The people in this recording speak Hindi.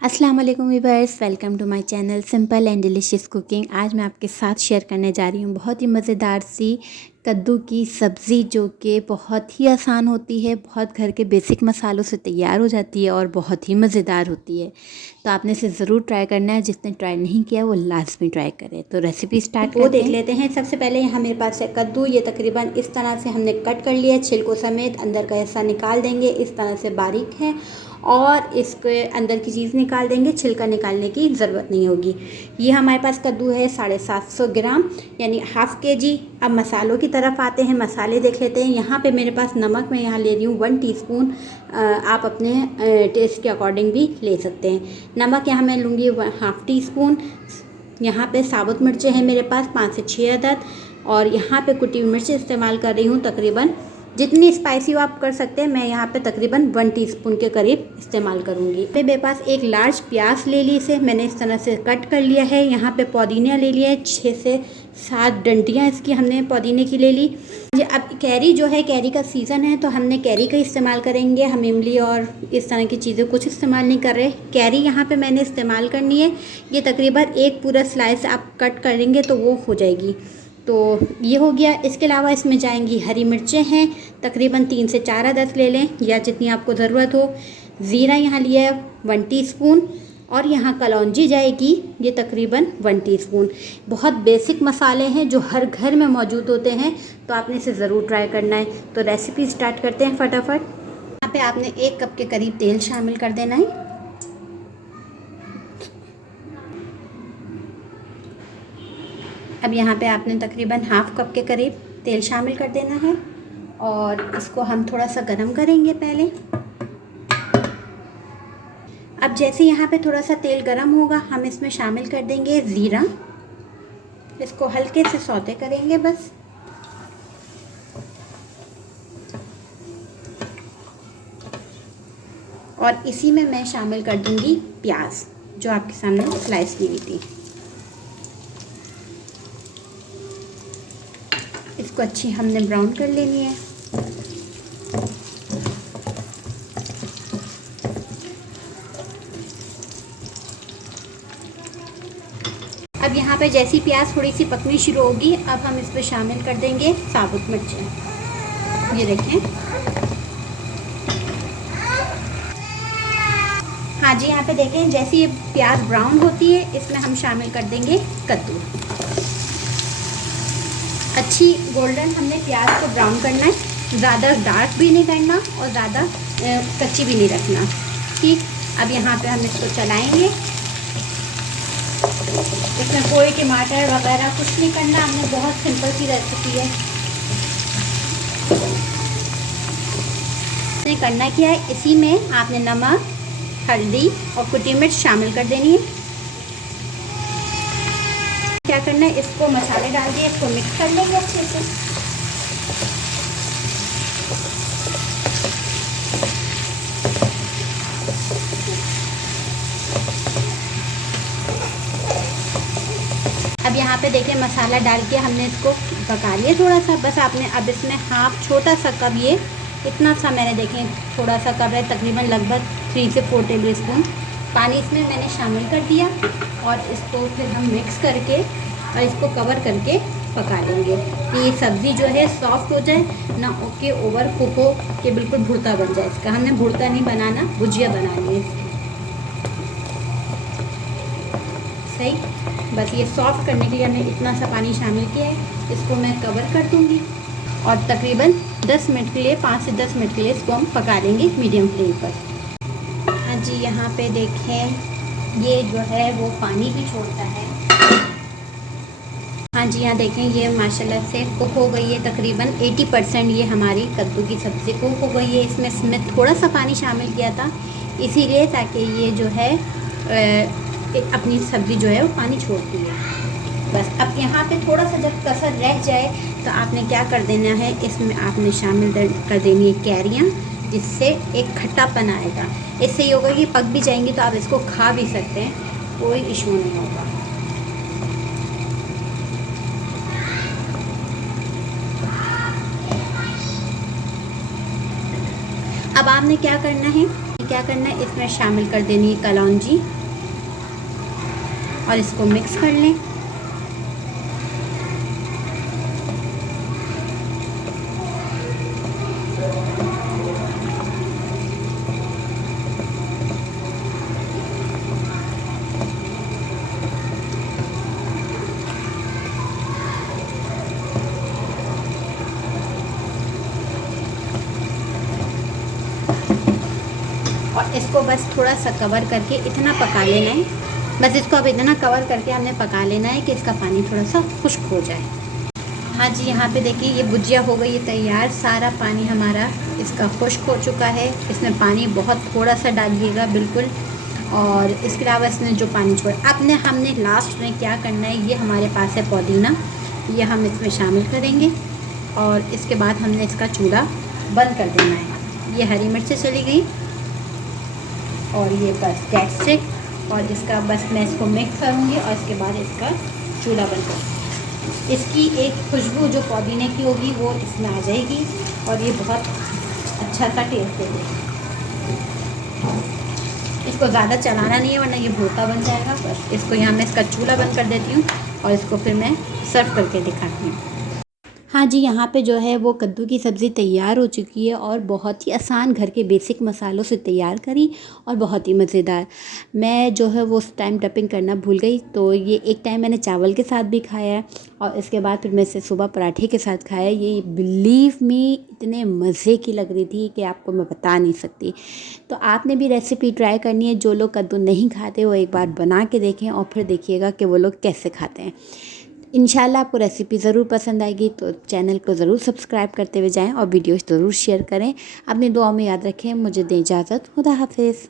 अस्सलाम वालेकुम viewers, welcome to my channel simple and delicious cooking. आज मैं आपके साथ शेयर करने जा रही हूँ बहुत ही मज़ेदार सी कद्दू की सब्ज़ी, जो कि बहुत ही आसान होती है, बहुत घर के बेसिक मसालों से तैयार हो जाती है और बहुत ही मज़ेदार होती है। तो आपने इसे ज़रूर ट्राई करना है। जिसने ट्राई नहीं किया वो लाजमी ट्राई करे। तो रेसिपी स्टार्ट करते हैं। वो देख लेते हैं। सबसे पहले यहाँ मेरे पास है कद्दू। ये तकरीबन इस तरह से हमने कट कर लिया है, छिलकों समेत। अंदर का हिस्सा निकाल देंगे, इस तरह से बारीक है, और इसके अंदर की चीज़ निकाल देंगे, छिलका निकालने की ज़रूरत नहीं होगी। ये हमारे पास कद्दू है 750 ग्राम, यानी हाफ़ केजी। अब मसालों की तरफ आते हैं, मसाले देख लेते हैं। यहाँ पे मेरे पास नमक मैं यहाँ ले रही हूँ 1 टीस्पून। आप अपने टेस्ट के अकॉर्डिंग भी ले सकते हैं। नमक यहाँ मैं लूँगी 1/2 टीस्पून। यहाँ पे साबुत मिर्चें हैं मेरे पास 5 से 6 अदद, और यहाँ पे कुटी हुई मिर्च इस्तेमाल कर रही हूँ। तकरीबन जितनी स्पाइसी हो आप कर सकते हैं, मैं यहाँ पे तकरीबन 1 टीस्पून के करीब इस्तेमाल करूँगी। मेरे पास एक लार्ज प्याज ले ली, इसे मैंने इस तरह से कट कर लिया है। यहाँ पे पुदीना ले लिया है, 6 से 7 डंडियाँ इसकी हमने पुदीने की ले ली। अब कैरी जो है, कैरी का सीज़न है, तो हमने कैरी का इस्तेमाल करेंगे। हम इमली और इस तरह की चीज़ें कुछ इस्तेमाल नहीं कर रहे। कैरी यहाँ पे मैंने इस्तेमाल करनी है। ये तकरीबन एक पूरा स्लाइस आप कट करेंगे तो वो हो जाएगी। तो ये हो गया। इसके अलावा इसमें जाएंगी हरी मिर्चें हैं, तकरीबन 3 से 4 अदद ले लें, या जितनी आपको ज़रूरत हो। ज़ीरा यहाँ लिया है 1 टीस्पून, और यहाँ कलौंजी जाएगी, ये तकरीबन 1 टीस्पून। बहुत बेसिक मसाले हैं जो हर घर में मौजूद होते हैं, तो आपने इसे ज़रूर ट्राई करना है। तो रेसिपी स्टार्ट करते हैं फटाफट। यहाँ पे आपने 1 कप के करीब तेल शामिल कर देना है। अब यहाँ पे आपने तकरीबन हाफ़ कप के करीब तेल शामिल कर देना है, और इसको हम थोड़ा सा गरम करेंगे पहले। अब जैसे यहाँ पे थोड़ा सा तेल गरम होगा, हम इसमें शामिल कर देंगे ज़ीरा। इसको हल्के से सौते करेंगे बस। और इसी में मैं शामिल कर दूँगी प्याज, जो आपके सामने स्लाइस की हुई थी। इसको अच्छी हमने ब्राउन कर लेनी है। अब यहाँ पे जैसी प्याज थोड़ी सी पकनी शुरू होगी, अब हम इस पर शामिल कर देंगे साबुत मिर्चें। ये देखें, हाँ जी, यहाँ पे देखें जैसी ये प्याज ब्राउन होती है, इसमें हम शामिल कर देंगे कद्दू। अच्छी गोल्डन हमने प्याज को ब्राउन करना है, ज़्यादा डार्क भी नहीं करना और ज़्यादा कच्ची भी नहीं रखना। ठीक, अब यहाँ पे हम इसको चलाएंगे। इसमें कोई टमाटर वगैरह कुछ नहीं करना, हमने बहुत सिंपल सी रेसिपी है। इसने करना क्या है, इसी में आपने नमक, हल्दी और कुटी मिर्च शामिल कर देनी है। क्या करना है, इसको मसाले डाल दिए, इसको मिक्स कर लेंगे अच्छे से। अब यहाँ पे देखिए मसाला डाल के हमने इसको पका लिया थोड़ा सा। बस आपने अब इसमें हाफ छोटा सा कप, ये इतना सा मैंने देखें थोड़ा सा कप है, तकरीबन लगभग 3 से 4 टेबल स्पून पानी इसमें मैंने शामिल कर दिया, और इसको फिर हम मिक्स करके और इसको कवर करके पका लेंगे कि ये सब्ज़ी जो है सॉफ्ट हो जाए ना, ओके ओवर कुक हो कि बिल्कुल भुर्ता बन जाए। इसका हमने भुर्ता नहीं बनाना, भुजिया बनानी है इसकी। सही, बस ये सॉफ्ट करने के लिए हमने इतना सा पानी शामिल किया है। इसको मैं कवर कर दूँगी और तकरीबन 10 मिनट के लिए, 5 से 10 मिनट के लिए इसको हम पका लेंगे मीडियम फ्लेम पर। हाँ जी, यहाँ पे देखें ये जो है वो पानी भी छोड़ता है। हाँ जी, यहाँ देखें ये माशाल्लाह से कुक हो गई है, तकरीबन 80% ये हमारी कद्दू की सब्ज़ी कुक हो गई है। इसमें थोड़ा सा पानी शामिल किया था, इसीलिए ताकि ये जो है अपनी सब्ज़ी जो है वो पानी छोड़ती है। बस अब यहाँ पे थोड़ा सा जब कसर रह जाए तो आपने क्या कर देना है, इसमें आपने शामिल कर देनी है कैरियाँ, जिससे एक खट्टापन आएगा। इससे ये होगा कि पक भी जाएंगी तो आप इसको खा भी सकते हैं, कोई इशू नहीं होगा। अब आपने क्या करना है, क्या करना है, इसमें शामिल कर देनी है कलौंजी और इसको मिक्स कर लें। और इसको बस थोड़ा सा कवर करके इतना पका लेना है, बस इसको अब इतना कवर करके हमने पका लेना है कि इसका पानी थोड़ा सा खुश्क हो जाए। हाँ जी, यहाँ पे देखिए ये भुजिया हो गई है तैयार। सारा पानी हमारा इसका खुश्क हो चुका है। इसमें पानी बहुत थोड़ा सा डालिएगा बिल्कुल, और इसके अलावा इसने जो पानी छोड़ा हमने लास्ट में क्या करना है, ये हमारे पास है पुदीना, ये हम इसमें शामिल करेंगे और इसके बाद हमने इसका चूल्हा बंद कर देना है। ये हरी मिर्चें चली गई और ये बस गैस चेक, और इसका बस मैं इसको मिक्स करूँगी और इसके बाद इसका चूल्हा बंद करूँगी। इसकी एक खुशबू जो पुदीने की होगी वो इसमें आ जाएगी और ये बहुत अच्छा सा टेस्ट देगी। इसको ज़्यादा चलाना नहीं है वरना ये भुर्ता बन जाएगा। बस इसको यहाँ मैं इसका चूल्हा बंद कर देती हूँ और इसको फिर मैं सर्व करके दिखाती हूँ। हाँ जी, यहाँ पे जो है वो कद्दू की सब्ज़ी तैयार हो चुकी है और बहुत ही आसान घर के बेसिक मसालों से तैयार करी और बहुत ही मज़ेदार। मैं जो है वो उस टाइम डपिंग करना भूल गई, तो ये एक टाइम मैंने चावल के साथ भी खाया है और इसके बाद फिर मैं इसे सुबह पराठे के साथ खाया। ये बिलीव मी इतने मज़े की लग रही थी कि आपको मैं बता नहीं सकती। तो आपने भी रेसिपी ट्राई करनी है। जो लोग कद्दू नहीं खाते वो एक बार बना के देखें और फिर देखिएगा कि वो लोग कैसे खाते हैं। इंशाल्लाह आपको रेसिपी ज़रूर पसंद आएगी, तो चैनल को ज़रूर सब्सक्राइब करते हुए जाएं और वीडियोस ज़रूर शेयर करें। अपनी दुआ में याद रखें। मुझे दें इजाज़त। खुदा हाफिज़।